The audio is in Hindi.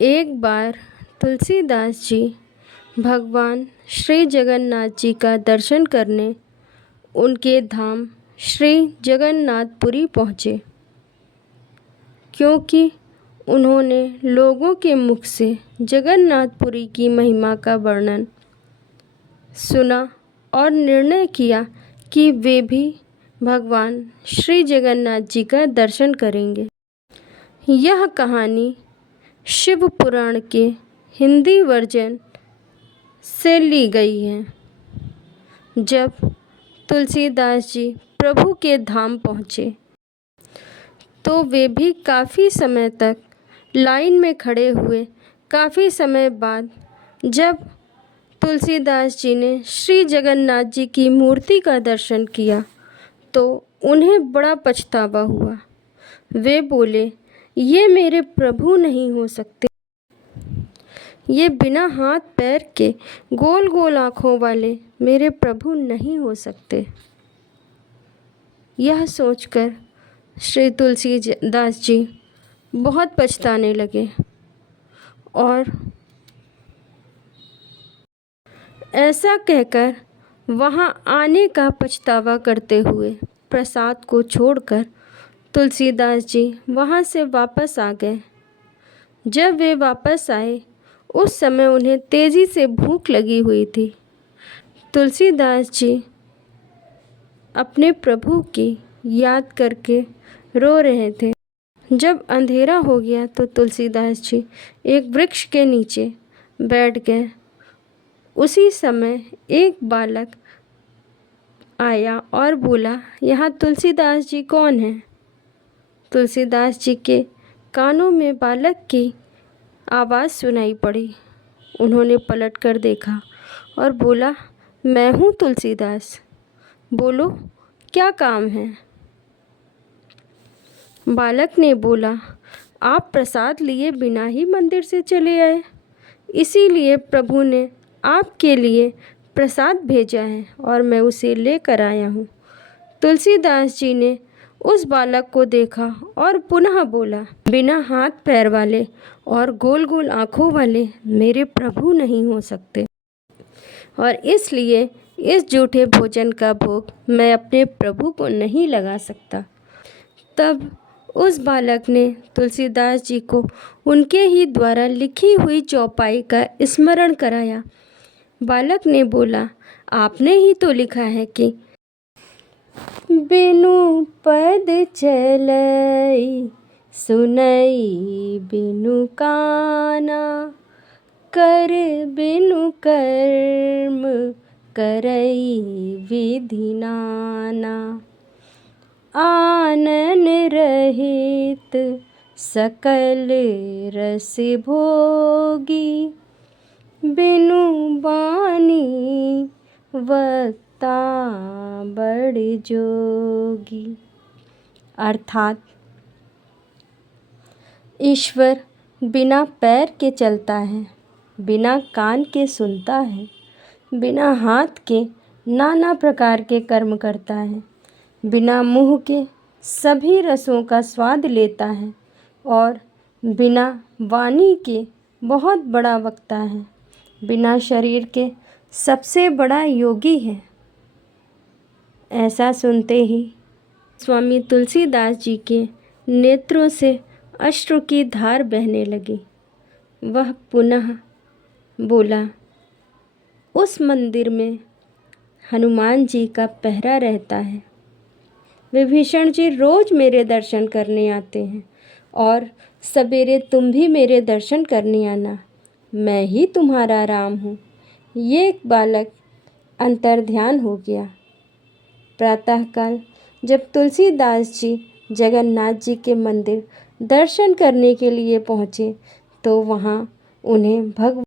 एक बार तुलसीदास जी भगवान श्री जगन्नाथ जी का दर्शन करने उनके धाम श्री जगन्नाथपुरी पहुँचे, क्योंकि उन्होंने लोगों के मुख से जगन्नाथपुरी की महिमा का वर्णन सुना और निर्णय किया कि वे भी भगवान श्री जगन्नाथ जी का दर्शन करेंगे। यह कहानी शिव पुराण के हिंदी वर्जन से ली गई है। जब तुलसीदास जी प्रभु के धाम पहुँचे तो वे भी काफ़ी समय तक लाइन में खड़े हुए। काफ़ी समय बाद जब तुलसीदास जी ने श्री जगन्नाथ जी की मूर्ति का दर्शन किया तो उन्हें बड़ा पछतावा हुआ। वे बोले, ये मेरे प्रभु नहीं हो सकते, ये बिना हाथ पैर के गोल गोल आँखों वाले मेरे प्रभु नहीं हो सकते। यह सोचकर श्री तुलसीदास जी बहुत पछताने लगे और ऐसा कहकर वहाँ आने का पछतावा करते हुए प्रसाद को छोड़कर तुलसीदास जी वहाँ से वापस आ गए। जब वे वापस आए उस समय उन्हें तेज़ी से भूख लगी हुई थी। तुलसीदास जी अपने प्रभु की याद करके रो रहे थे। जब अंधेरा हो गया तो तुलसीदास जी एक वृक्ष के नीचे बैठ गए। उसी समय एक बालक आया और बोला, यहाँ तुलसीदास जी कौन हैं? तुलसीदास जी के कानों में बालक की आवाज़ सुनाई पड़ी। उन्होंने पलट कर देखा और बोला, मैं हूँ तुलसीदास, बोलो क्या काम है? बालक ने बोला, आप प्रसाद लिए बिना ही मंदिर से चले आए, इसीलिए प्रभु ने आपके लिए प्रसाद भेजा है और मैं उसे लेकर आया हूँ। तुलसीदास जी ने उस बालक को देखा और पुनः बोला, बिना हाथ पैर वाले और गोल गोल आँखों वाले मेरे प्रभु नहीं हो सकते और इसलिए इस जूठे भोजन का भोग मैं अपने प्रभु को नहीं लगा सकता। तब उस बालक ने तुलसीदास जी को उनके ही द्वारा लिखी हुई चौपाई का स्मरण कराया। बालक ने बोला, आपने ही तो लिखा है कि बिनु पद चलई सुनई बिनु काना, कर बिनु कर्म करई विधि नाना, आनन रहित सकल रस भोगी, बिनु बानी वक्ता बड़ जोगी। अर्थात ईश्वर बिना पैर के चलता है, बिना कान के सुनता है, बिना हाथ के नाना प्रकार के कर्म करता है, बिना मुँह के सभी रसों का स्वाद लेता है और बिना वाणी के बहुत बड़ा वक्ता है, बिना शरीर के सबसे बड़ा योगी है। ऐसा सुनते ही स्वामी तुलसीदास जी के नेत्रों से अश्रु की धार बहने लगी। वह पुनः बोला, उस मंदिर में हनुमान जी का पहरा रहता है। विभीषण जी रोज़ मेरे दर्शन करने आते हैं और सवेरे तुम भी मेरे दर्शन करने आना, मैं ही तुम्हारा राम हूँ। ये एक बालक अंतर्ध्यान हो गया। प्रातःकाल जब तुलसीदास जी जगन्नाथ जी के मंदिर दर्शन करने के लिए पहुँचे तो वहाँ उन्हें भगवान